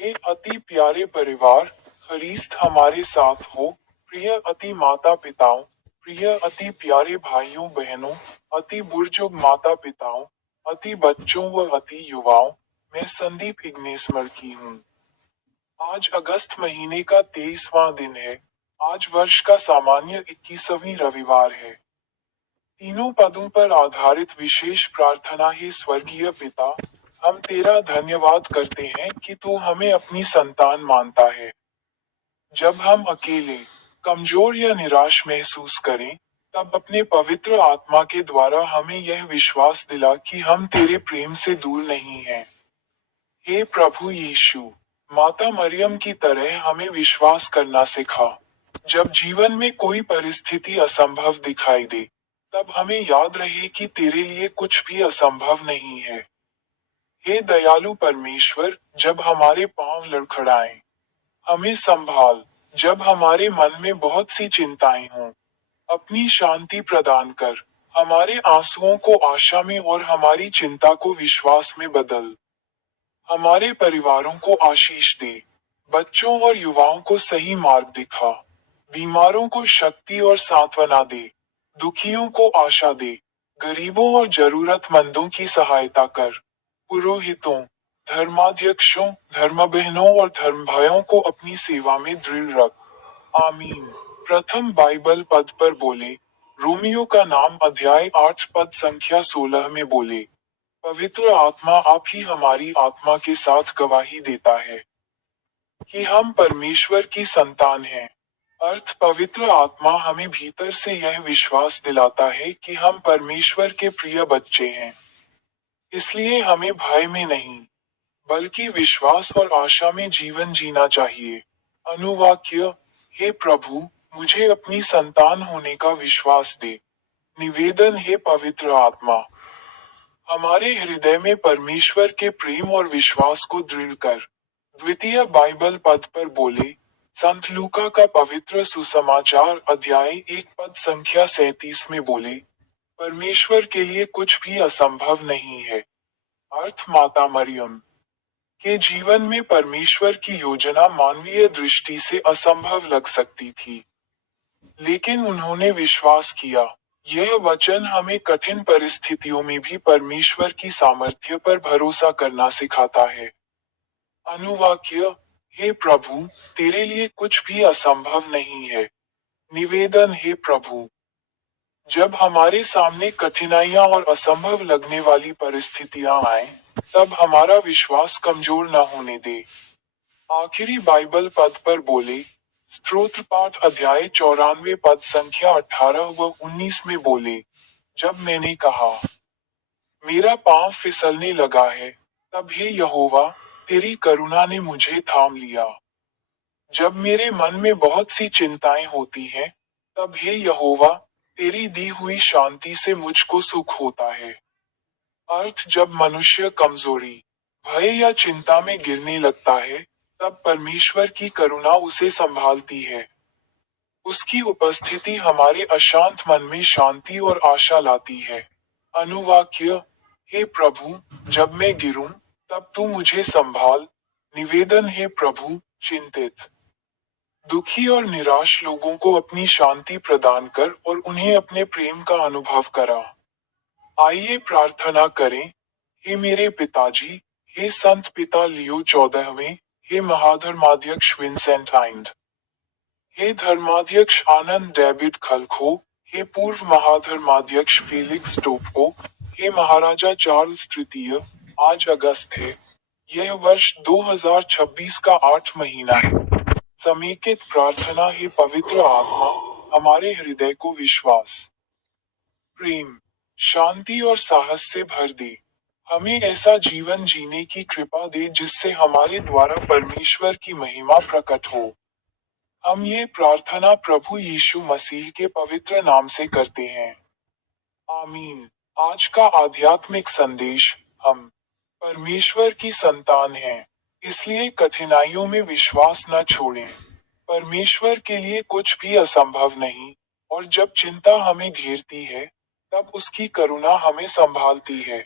हे अति प्यारे परिवार, ख्रीस्त हमारे साथ हो। प्रिय अति माता पिताओं, प्रिय अति प्यारे भाइयों बहनों, अति बुजुर्ग माता पिताओं, अति बच्चों व अति युवाओं, मैं संदीप इग्नेस मर्की हूँ। आज अगस्त महीने का 23वां दिन है। आज वर्ष का सामान्य 21वीं रविवार है। तीनों पदों पर आधारित विशेष प्रार्थना है। स्वर्गीय पिता, हम तेरा धन्यवाद करते हैं कि तू हमें अपनी संतान मानता है। जब हम अकेले, कमजोर या निराश महसूस करें, तब अपने पवित्र आत्मा के द्वारा हमें यह विश्वास दिला कि हम तेरे प्रेम से दूर नहीं हैं। हे प्रभु यीशु, माता मरियम की तरह हमें विश्वास करना सिखा। जब जीवन में कोई परिस्थिति असंभव दिखाई दे, तब हमें याद रहे कि तेरे लिए कुछ भी असंभव नहीं है। हे दयालु परमेश्वर, जब हमारे पांव लड़खड़ाएं, हमें संभाल। जब हमारे मन में बहुत सी चिंताएं हों, अपनी शांति प्रदान कर। हमारे आंसुओं को आशा में और हमारी चिंता को विश्वास में बदल। हमारे परिवारों को आशीष दे, बच्चों और युवाओं को सही मार्ग दिखा, बीमारों को शक्ति और सांत्वना दे, दुखियों को आशा दे, गरीबों और जरूरतमंदों की सहायता कर। पुरोहितों, धर्माध्यक्षों, धर्म बहनों और धर्म भाइयों को अपनी सेवा में दृढ़ रख। आमीन। प्रथम बाइबल पद पर बोले, रोमियो का नाम अध्याय 8 पद संख्या 16 में बोले, पवित्र आत्मा आप ही हमारी आत्मा के साथ गवाही देता है कि हम परमेश्वर की संतान हैं। अर्थ, पवित्र आत्मा हमें भीतर से यह विश्वास दिलाता है कि हम परमेश्वर के प्रिय बच्चे हैं। इसलिए हमें भय में नहीं, बल्कि विश्वास और आशा में जीवन जीना चाहिए। अनुवाक्य, हे प्रभु, मुझे अपनी संतान होने का विश्वास दे। निवेदन, हे पवित्र आत्मा, हमारे हृदय में परमेश्वर के प्रेम और विश्वास को दृढ़ कर। द्वितीय बाइबल पद पर बोले, संत लूका का पवित्र सुसमाचार अध्याय 1 पद संख्या 37 में बोले, परमेश्वर के लिए कुछ भी असंभव नहीं है। अर्थ, माता मरियम के जीवन में परमेश्वर की योजना मानवीय दृष्टि से असंभव लग सकती थी, लेकिन उन्होंने विश्वास किया। यह वचन हमें कठिन परिस्थितियों में भी परमेश्वर की सामर्थ्य पर भरोसा करना सिखाता है। अनुवाक्य, हे प्रभु, तेरे लिए कुछ भी असंभव नहीं है। निवेदन, हे प्रभु, जब हमारे सामने कठिनाइयां और असंभव लगने वाली परिस्थितियां आए, तब हमारा विश्वास कमजोर न होने दे। आखिरी बाइबल पद पर बोले, स्तोत्र पाठ अध्याय 94 पद संख्या 18 व 19 में बोले, जब मैंने कहा, मेरा पांव फिसलने लगा है, तब हे यहोवा, तेरी करुणा ने मुझे थाम लिया। जब मेरे मन में बहुत सी चिंताएं होती हैं, तब हे यहोवा, तेरी दी हुई शांति से मुझको सुख होता है। अर्थ, जब मनुष्य कमजोरी, भय या चिंता में गिरने लगता है, तब परमेश्वर की करुणा उसे संभालती है। उसकी उपस्थिति हमारे अशांत मन में शांति और आशा लाती है। अनुवाक्य, हे प्रभु, जब मैं गिरूं, तब तू मुझे संभाल। निवेदन, हे प्रभु, चिंतित, दुखी और निराश लोगों को अपनी शांति प्रदान कर और उन्हें अपने प्रेम का अनुभव करा। आइए प्रार्थना करें। हे मेरे पिताजी, हे संत पिता लियो 14वें, हे महाधर्माध्यक्ष विंसेंट आइंड, हे धर्माध्यक्ष आनंद डेविड खलखो, हे पूर्व महाधर्माध्यक्ष फेलिक्स टोप्पो, हे महाराजा चार्ल्स तृतीय, आज अगस्त है। यह वर्ष 2026 का 8 महीना है। समेकित प्रार्थना, हे पवित्र आत्मा, हमारे हृदय को विश्वास, प्रेम, शांति और साहस से भर दे। हमें ऐसा जीवन जीने की कृपा दे जिससे हमारे द्वारा परमेश्वर की महिमा प्रकट हो। हम ये प्रार्थना प्रभु यीशु मसीह के पवित्र नाम से करते हैं। आमीन। आज का आध्यात्मिक संदेश, हम परमेश्वर की संतान हैं, इसलिए कठिनाइयों में विश्वास न छोड़ें। परमेश्वर के लिए कुछ भी असंभव नहीं, और जब चिंता हमें घेरती है, तब उसकी करुणा हमें संभालती है।